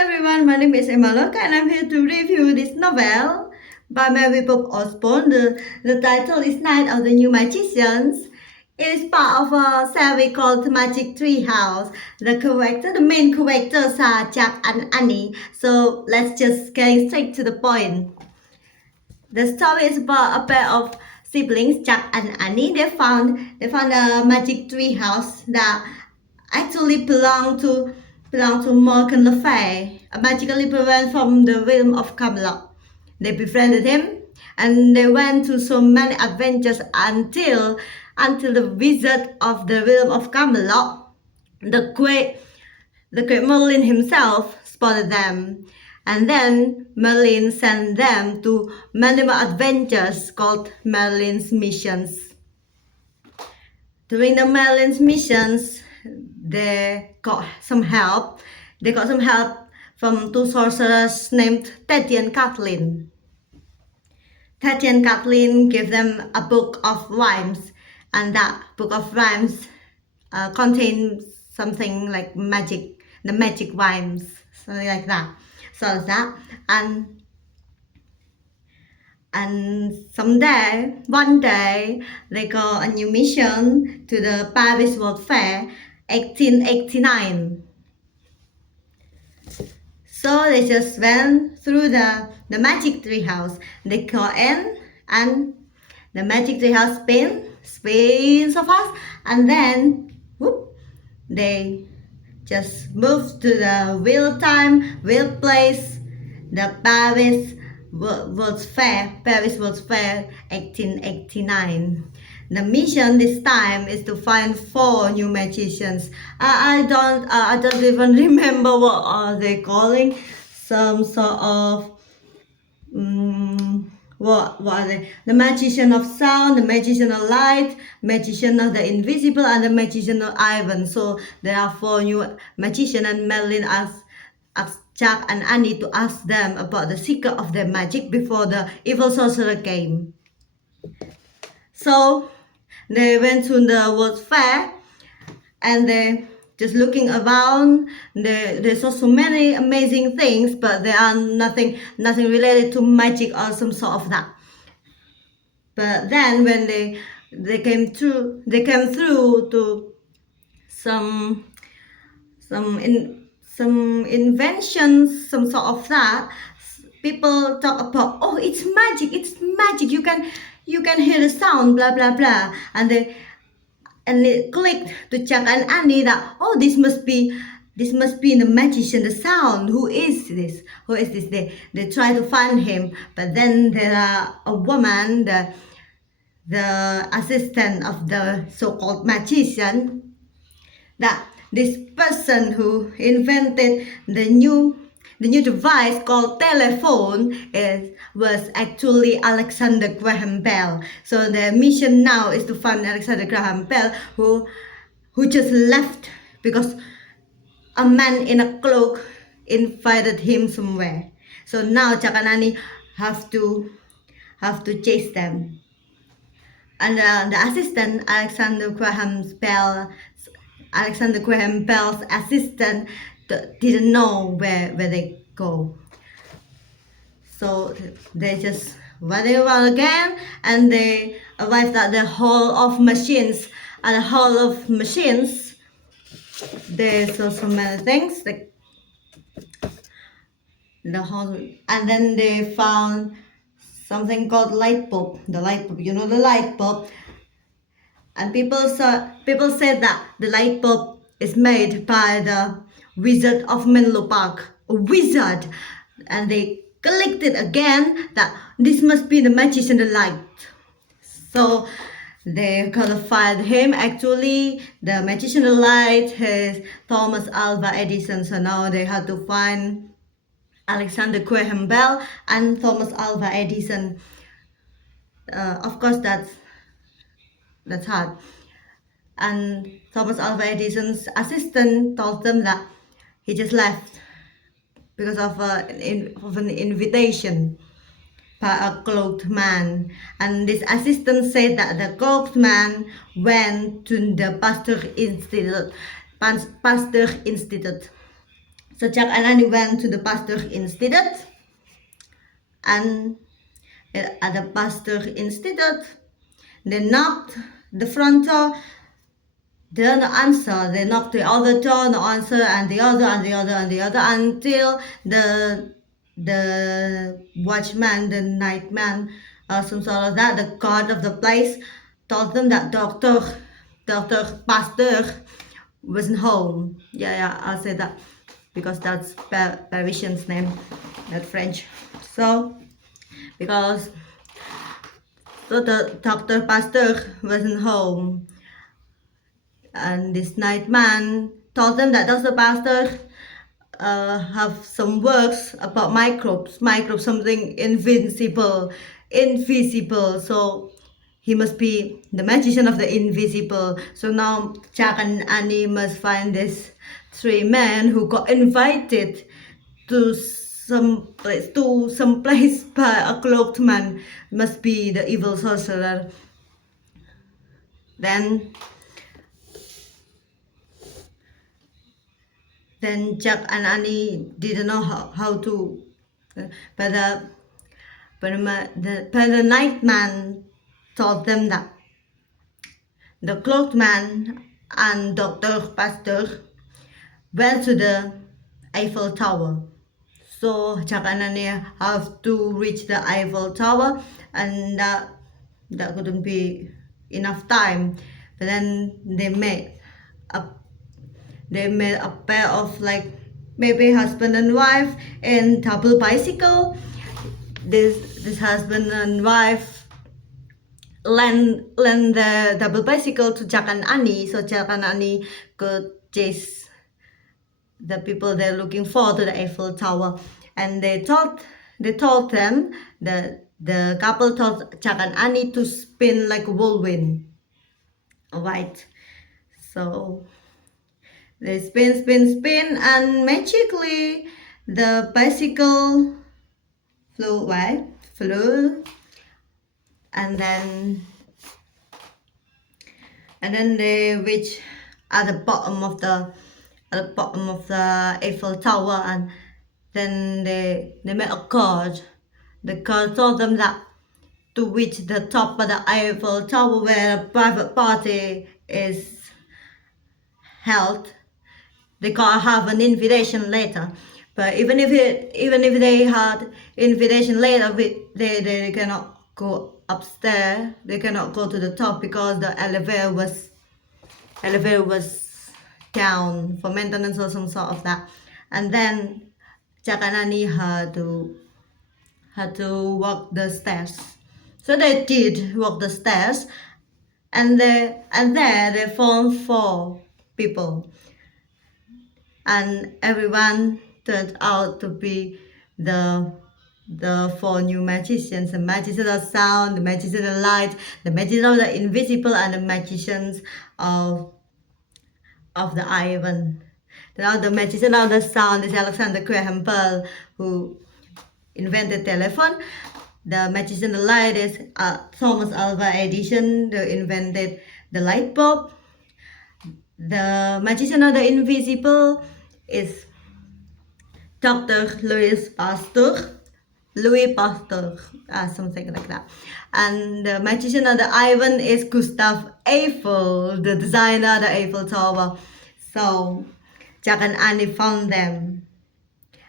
everyone, my name is Ema Loka and I'm here to review this novel by Mary Pope Osborne. The title is Night of the New Magicians. It is part of a series called Magic Tree House. The main characters are Jack and Annie. So let's just get straight to the point. The story is about a pair of siblings, Jack and Annie. They found a magic tree house that actually belonged to Morgan Le Fay, a magical liberal from the realm of Camelot. They befriended him, and they went through so many adventures until the wizard of the realm of Camelot, the great Merlin himself, spotted them. And then Merlin sent them to many more adventures called Merlin's missions. During the Merlin's missions, they got some help. They got some help from two sorcerers named Teddy and Kathleen. Teddy and Kathleen gave them a book of rhymes, and that book of rhymes contains something like the magic rhymes, something like that. So that, and one day, they got a new mission to the Paris World Fair, 1889. So they just went through the magic tree house. They got in, and the magic tree house spins so fast, and then whoop, they just moved to the real place, the Paris World's Fair, 1889. The mission this time is to find 4 new magicians. I don't even remember what are they calling. Some sort of what are they? The magician of sound, the magician of light, magician of the invisible, and the magician of iron. So there are 4 new magicians, and Merlin asked Jack and Annie to ask them about the secret of their magic before the evil sorcerer came. So they went to the World's Fair, and they just looking around. They saw so many amazing things, but there are nothing related to magic or some sort of that. But then when they came through to some inventions, some sort of that. People talk about, oh, it's magic. You can hear the sound, blah blah blah, and it clicked to Jack and Annie that, oh, this must be the magician, the sound. Who is this? They try to find him, but then there are a woman, the assistant of the so-called magician, that this person who invented the new device called telephone was actually Alexander Graham Bell. So the mission now is to find Alexander Graham Bell, who just left because a man in a cloak invited him somewhere. So now Jack and Annie have to chase them. And the assistant, Alexander Graham Bell's assistant, didn't know where they go. So they just running around again, and they arrived at the hall of machines. At the hall of machines, they saw so many things, like the hall, and then they found something called light bulb. The light bulb, you know, the light bulb. And people said that the light bulb is made by the Wizard of Menlo Park, a wizard, and they collected again that this must be the magician, the light. So they kind of fired him. Actually, the magician, the light, is Thomas Alva Edison. So now they had to find Alexander Graham Bell and Thomas Alva Edison. Of course, that's hard. And Thomas Alva Edison's assistant told them that he just left because of an invitation by a cloaked man. And this assistant said that the cloaked man went to the Pasteur Institute. So Jack and Annie went to the Pasteur Institute, and at the Pasteur Institute, they knocked the front door. They don't answer. They knocked the other door, no answer, and the other, and the other, and the other, until the watchman, the nightman, some sort of that, the guard of the place, told them that Doctor Pasteur wasn't home. Yeah, I'll say that because that's Parisian's name, not French. So because the Doctor Pasteur wasn't home, and this nightman told them that Dr. Pasteur have some works about microbes, something invisible. So he must be the magician of the invisible. So now Jack and Annie must find these three men who got invited to some place by a cloaked man. Must be the evil sorcerer. Then Jack and Annie didn't know how to, but the nightman told them that the cloaked man and Dr. Pasteur went to the Eiffel Tower. So Jack and Annie have to reach the Eiffel Tower, and that couldn't be enough time. But then they made a pair of like maybe husband and wife in double bicycle. This husband and wife lend the double bicycle to Jack and Annie, so Jack and Annie could chase the people they're looking for to the Eiffel Tower. And they told them that the couple told Jack and Annie to spin like a whirlwind. Alright, so they spin, and magically the bicycle flew, and then they reached at the bottom of the Eiffel Tower, and then they met a guard. The guard told them that to reach the top of the Eiffel Tower where a private party is held, they can't have an invitation later. But even if they had invitation later, they cannot go upstairs. They cannot go to the top because the elevator was down for maintenance or some sort of that. And then Jack and Annie had to walk the stairs. So they did walk the stairs, and there they found 4 people. And everyone turned out to be the 4 new magicians: the magician of sound, the magician of light, the magician of the invisible, and the magicians of the iron. Now the magician of the sound is Alexander Graham Bell, who invented telephone. The magician of the light is Thomas Alva Edison, who invented the light bulb. The magician of the invisible is Dr. Louis Pasteur, something like that. And the magician of the iron is Gustav Eiffel, the designer of the Eiffel Tower. So Jack and Annie found them,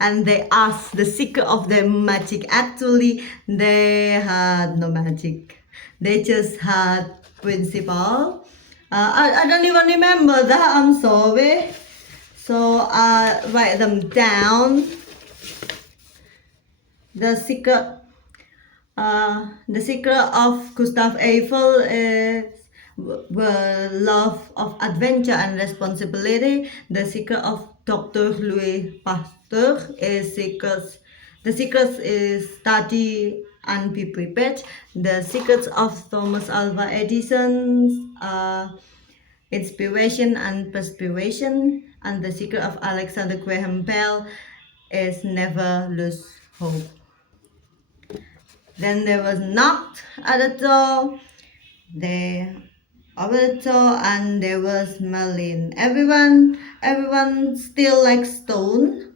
and they asked the secret of their magic. Actually, they had no magic. They just had principle. I don't even remember that. I'm sorry. So I write them down. The secret of Gustav Eiffel is love of adventure and responsibility. The secret of Dr. Louis Pasteur is the secret is study and be prepared. The secrets of Thomas Alva Edison's inspiration and perspiration. And the secret of Alexander Graham Bell is never lose hope. Then there was knocked at the door. They opened the door, and there was Merlin. Everyone still like stone.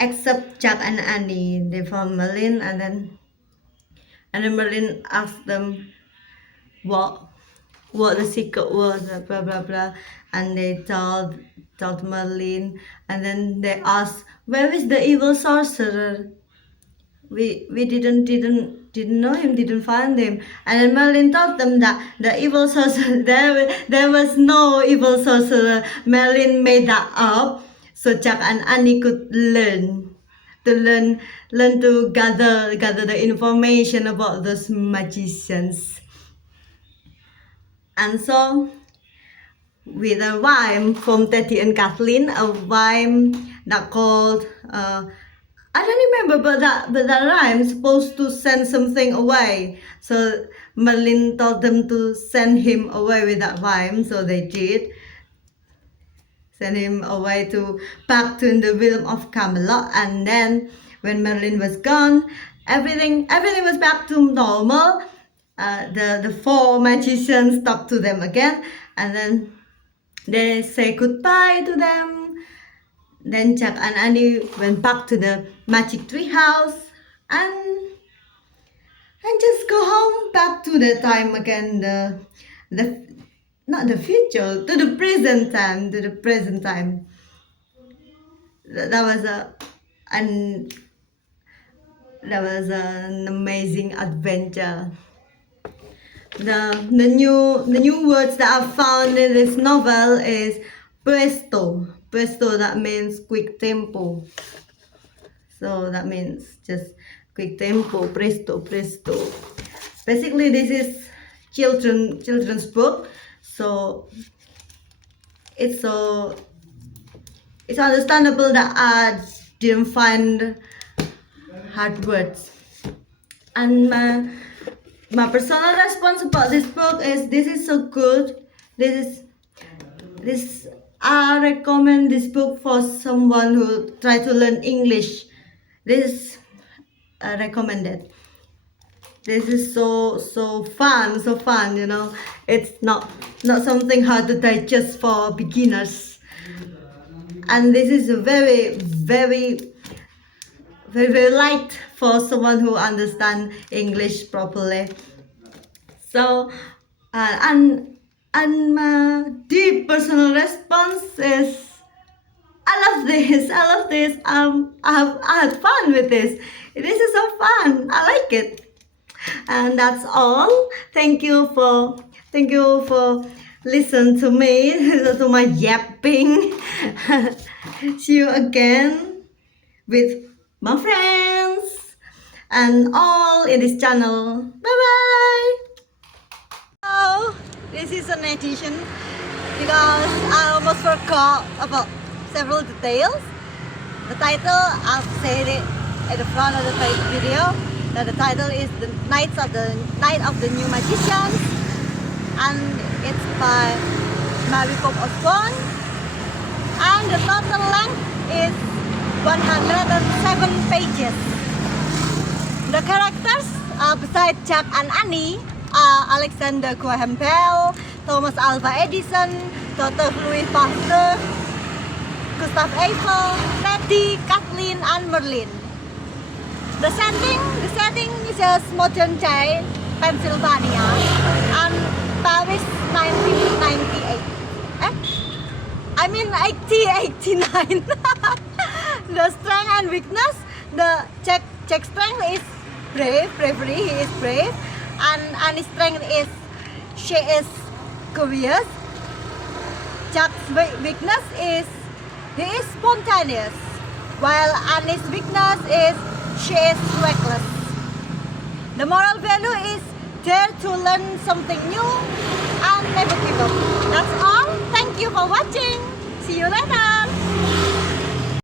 except Jack and Annie. They found Merlin, and then Merlin asked them what the secret was, blah blah blah, and they told Merlin, and then they asked, where is the evil sorcerer? We didn't know him, didn't find him. And then Merlin told them that the evil sorcerer, there was no evil sorcerer. Merlin made that up so Jack and Annie could learn to gather the information about those magicians. And so, with a rhyme from Teddy and Kathleen, a rhyme that called I don't remember, but that rhyme supposed to send something away. So Merlin told them to send him away with that rhyme, so they did. Send him away back to the realm of Camelot, and then when Merlin was gone, everything was back to normal. The four magicians talked to them again, and then they say goodbye to them. Then Jack and Annie went back to the magic tree house and just go home, back to the time again, not the future, to the present time. That was an amazing adventure. The new words that I found in this novel is presto. Presto, that means quick tempo. So that means just quick tempo, presto. Basically, this is children's book. So it's understandable that I didn't find hard words. And my personal response about this book is, this is so good. I recommend this book for someone who try to learn English. This is recommended. This is so fun, you know. It's not something hard to digest for beginners. And this is very light for someone who understands English properly. So, and my deep personal response is, I love this. I had fun with this. This is so fun. I like it. And that's all. Thank you for listening to me, to my yapping. See you again with my friends and all in this channel. Bye-bye. Oh, this is an edition because I almost forgot about several details. The title, I've said it at the front of the video, that the title is The Night of the New Magicians, and it's by Majapahit-UNIM-PBING, and the total length is 107 pages. The characters besides Jack and Annie are Alexander Graham Bell, Thomas Alva Edison, Dr. Louis Pasteur, Gustav Eiffel, Teddy, Kathleen, and Merlin. The setting is a modern day Pennsylvania and Paris 1998. I mean 1889. The strength and weakness, the Jack's strength is bravery, he is brave, and Annie's strength is she is curious. Jack's weakness is he is spontaneous, while Annie's weakness is she is reckless. The moral value is dare to learn something new and never give up. That's all. Thank you for watching. See you later.